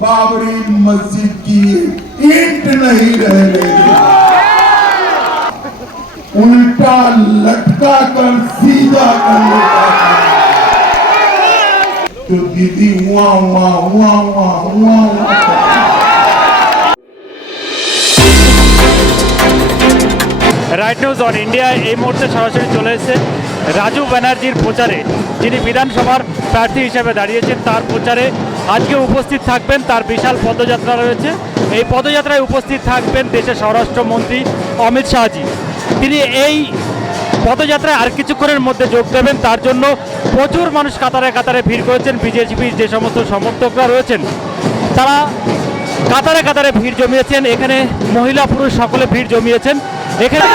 बाबरी मस्जिद की ईंट नहीं रहने, उल्टा लटका कर सीधा करने का। तो दीदी हुआ हुआ हुआ हुआ हुआ हुआ। রাইট নিউজ অন ইন্ডিয়া এই মুহূর্তে সরাসরি চলে এসেছে রাজু ব্যানার্জির প্রচারে, যিনি বিধানসভার প্রার্থী হিসেবে দাঁড়িয়েছেন। তার প্রচারে আজকে উপস্থিত থাকবেন, তার বিশাল পদযাত্রা রয়েছে। এই পদযাত্রায় উপস্থিত থাকবেন দেশের স্বরাষ্ট্রমন্ত্রী অমিত শাহজি। তিনি এই পদযাত্রায় আর কিছুক্ষণের মধ্যে যোগ দেবেন। তার জন্য প্রচুর মানুষ কাতারে কাতারে ভিড় করেছেন। বিজেপির যে সমস্ত সমর্থকরা রয়েছেন তারা কাতারে কাতারে ভিড় জমিয়েছেন। এখানে মহিলা পুরুষ সকলে ভিড় জমিয়েছেন। এখানে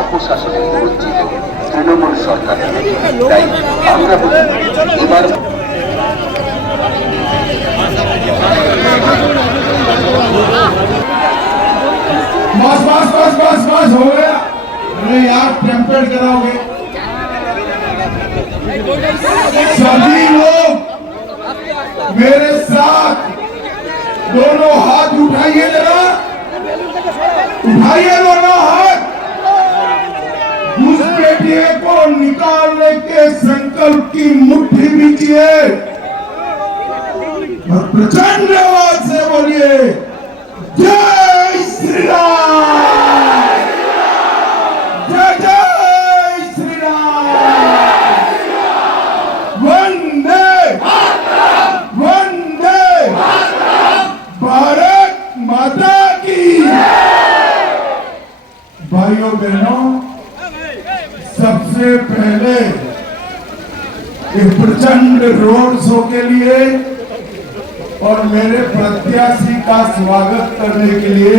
অপশাসনের বঞ্চিত তৃণমূল সরকার, তাই আমরা বলি এবার बस बस बस बस बस हो गया। अरे यार टेम्पर कराओगे। सभी लोग मेरे साथ दोनों हाथ उठाइए, जरा उठाइए दोनों हाथ। घुसपैठिए को निकालने के संकल्प की मुट्ठी भी किए और प्रचंड आवाज से बोलिए जय श्री राम, जय जय श्री राम, वंदे वंदे भारत माता की। भाइयों बहनों, सबसे पहले एक प्रचंड रोड शो के लिए और मेरे प्रत्याशी का स्वागत करने के लिए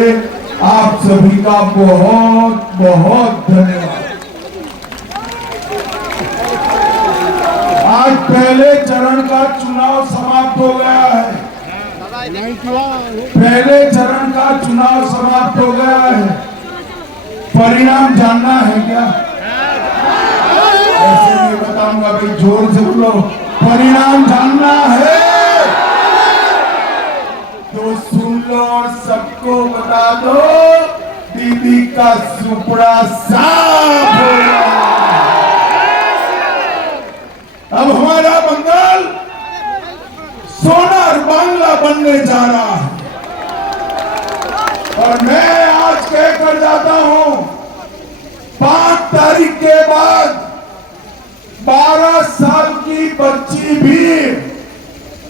आप सभी का बहुत बहुत धन्यवाद। आज पहले चरण का चुनाव समाप्त हो गया है। पहले चरण का चुनाव समाप्त हो गया है। परिणाम जानना है क्या? ऐसे नहीं बताऊंगा भाई, जोर से बोलो। परिणाम जानना है तो सुन लो और सबको बता दो, दीदी का सुपड़ा साफ हो गया। अब हमारा बंगाल सोनार बांग्ला बनने जा रहा है। और मैं आज कहकर जाता हूं, 5 तारीख के बाद 12 साल की बच्ची भी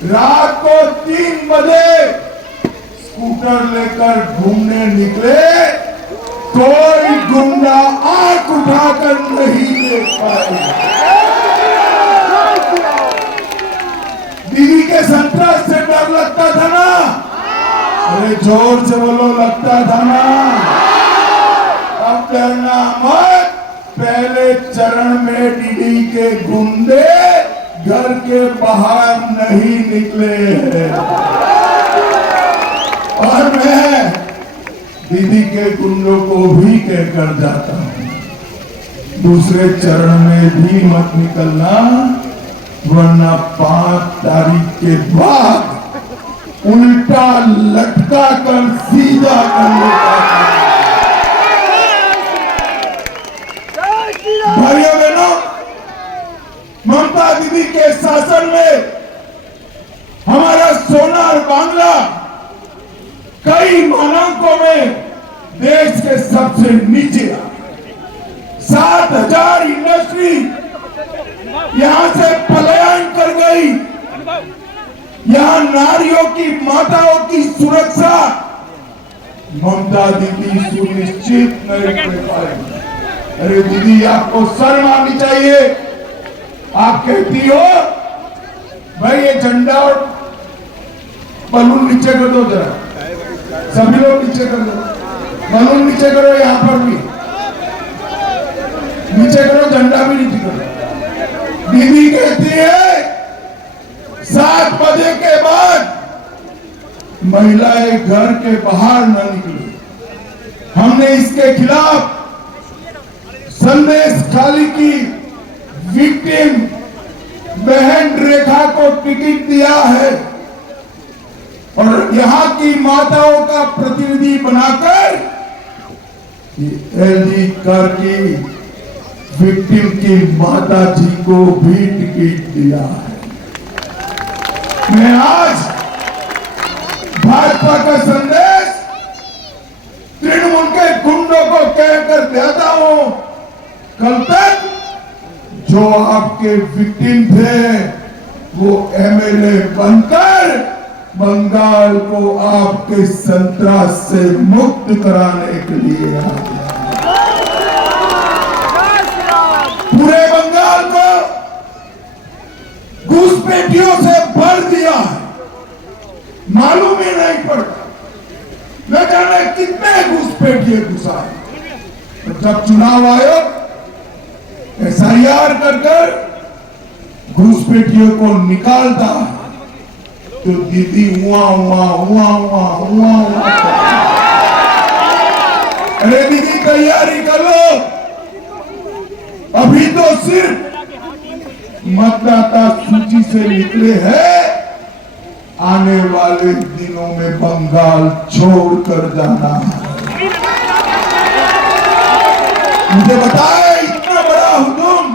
रात को 3 बजे स्कूटर लेकर घूमने निकले, कोई गुंडा आंख उठाकर नहीं देख पाएगा। दीदी के संतरास से डर लगता था ना? अरे जोर से बोलो, लगता था ना? अब डरना मत। पहले चरण में दीदी के गुंडे घर के बाहर नहीं निकले हैं। और मैं दीदी के गुंडों को भी कहकर जाता हूं, दूसरे चरण में भी मत निकलना, वरना 5 तारीख के बाद उल्टा लटका कर सीधा करने का। भाइयों बहनों, ममता दीदी के शासन में हमारा सोनार बांग्ला कई मानकों में देश के सबसे नीचे आ। 7,000 इंडस्ट्री यहां से पलायन कर गई। यहाँ नारियों की, माताओं की सुरक्षा ममता दीदी सुनिश्चित नहीं कर पाएगी। अरे दीदी, आपको शर्म आनी चाहिए। आप कहती हो भाई ये झंडा और बलून नीचे कर दो, जरा सभी लोग नीचे कर दो, बलून नीचे करो, यहां पर भी नीचे करो, झंडा भी नीचे करो। दीदी कहती है 7 बजे के बाद महिलाएं घर के बाहर न निकले। हमने इसके खिलाफ संदेश खाली की विक्टिम बहन रेखा को टिकट दिया है और यहाँ की माताओं का प्रतिनिधि बनाकर एलजी कर की विक्टिम की माता जी को भी टिकट दिया है। मैं आज भाजपा का संदेश तृणमूल के गुंडों को कहकर देता हूं, कल तक जो आपके विक्टिम थे वो एमएलए बनकर बंगाल को आपके संतरास से मुक्त कराने के लिए आए। पूरे बंगाल को घुसपैठियों से भर दिया है, मालूम ही नहीं पड़ता न जाने कितने घुसपैठिए घुसाए। जब चुनाव आयोग एसआईआर कर घुसपैठियों को निकालता है तो दीदी हुआ हुआ हुआ हुआ हुआ हुआ। अरे दीदी तैयारी कर लो, अभी तो सिर्फ मतदाता सूची से निकले हैं, आने वाले दिनों में बंगाल छोड़कर जाना है। मुझे बताए इतना बड़ा हुजूम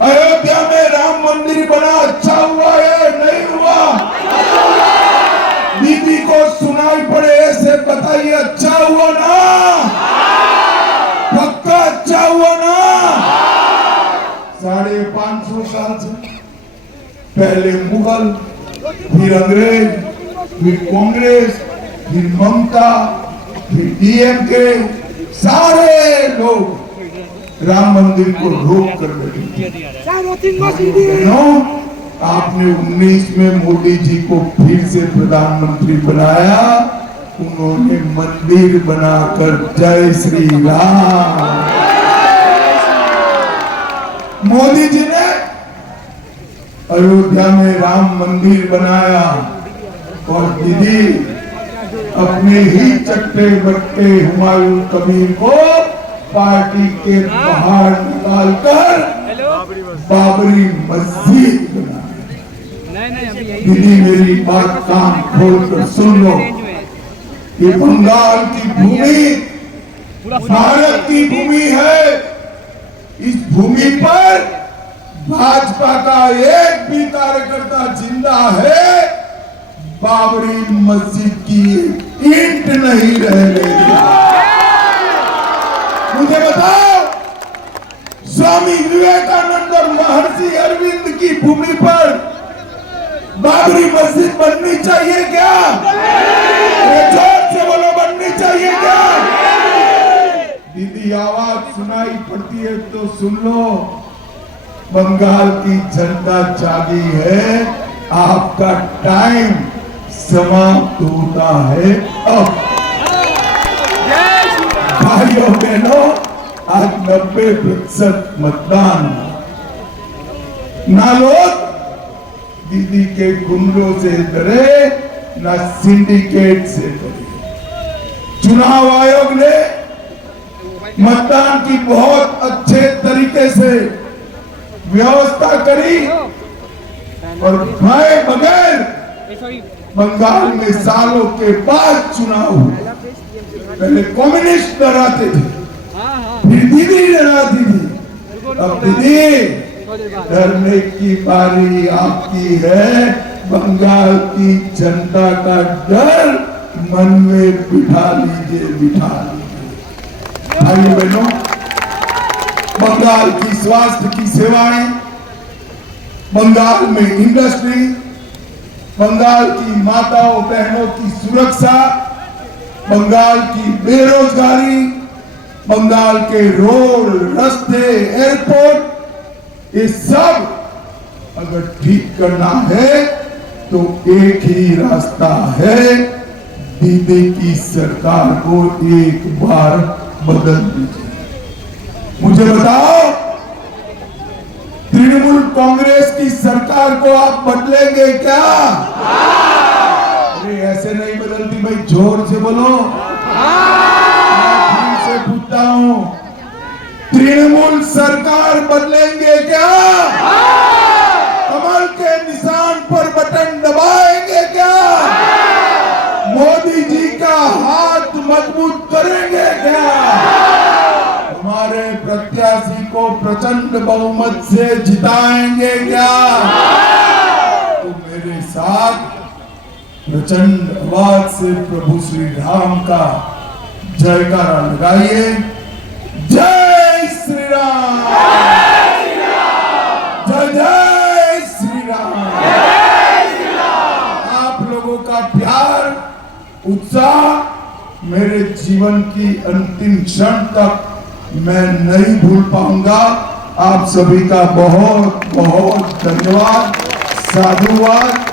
अयोध्या में राम मंदिर बना, अच्छा हुआ है नहीं हुआ? दीदी को सुनाई पड़े ऐसे बताइए, अच्छा हुआ ना? पक्का अच्छा हुआ ना? 550 साल से पहले मुगल, फिर अंग्रेज, फिर कांग्रेस, फिर ममता, फिर डीएमके, सारे लोग राम मंदिर को रोक कर बैठे। आपने 19 में मोदी जी को फिर से प्रधानमंत्री बनाया, उन्होंने मंदिर बनाकर जय श्री राम। मोदी जी ने अयोध्या में राम मंदिर बनाया और दीदी अपने ही चट्टे बट्टे हुमायूं कबीर को पार्टी के बाहर निकालकर बाबरी मस्जिद बनाई। दीदी मेरी बात कान खोलकर सुन लो, ये बंगाल की भूमि भारत की भूमि है। इस भूमि पर भाजपा का एक भी कार्यकर्ता जिंदा है, बाबरी मस्जिद की ईंट नहीं रहने। मुझे बताओ, स्वामी विवेकानंद और महर्षि अरविंद की भूमि पर बाबरी मस्जिद बननी चाहिए क्या? जोर से बोलो, बननी चाहिए क्या? दीदी आवाज सुनाई पड़ती है तो सुन लो, बंगाल की जनता जागी है, आपका टाइम समाप्त होता है अब। भाइयों बहनों, आज 90% मतदान। ना लोग दीदी के गुंडों से डरे, ना सिंडिकेट से डरे। चुनाव आयोग ने मतदान की बहुत अच्छे तरीके से व्यवस्था करी और भय बगैर बंगाल में सालों के बाद चुनाव हुआ। पहले कम्युनिस्ट डराते थे, फिर दीदी डराती थी, अब दीदी डरने की बारी आपकी है। बंगाल की जनता का डर मन में बिठा लीजिए, बिठा लीजिए। भाइयों बहनों, बंगाल की स्वास्थ्य की सेवाएं, बंगाल में इंडस्ट्री, बंगाल की माताओं बहनों की सुरक्षा, बंगाल की बेरोजगारी, बंगाल के रोड, रास्ते, एयरपोर्ट, ये सब अगर ठीक करना है तो एक ही रास्ता है, दीदी की सरकार को एक बार बदल दीजिए। मुझे बताओ, तृणमूल कांग्रेस की सरकार को आप बदलेंगे क्या? अरे ऐसे नहीं बदलती भाई, जोर से बोलो। मैं फिर से पूछता हूं, तृणमूल सरकार बदलेंगे क्या? कमल के निशान पर बटन दबाएंगे क्या? मोदी जी का हाथ मजबूत करेंगे क्या? हमारे प्रत्याशी को प्रचंड बहुमत से जिताएंगे क्या? तो मेरे साथ प्रचंड आवाज से प्रभु श्री राम का जयकारा लगाइए। जय श्री राम, जय जय श्री राम। आप लोगों का प्यार, उत्साह मेरे जीवन की अंतिम क्षण तक मैं नहीं भूल पाऊंगा। आप सभी का बहुत बहुत धन्यवाद, साधुवाद।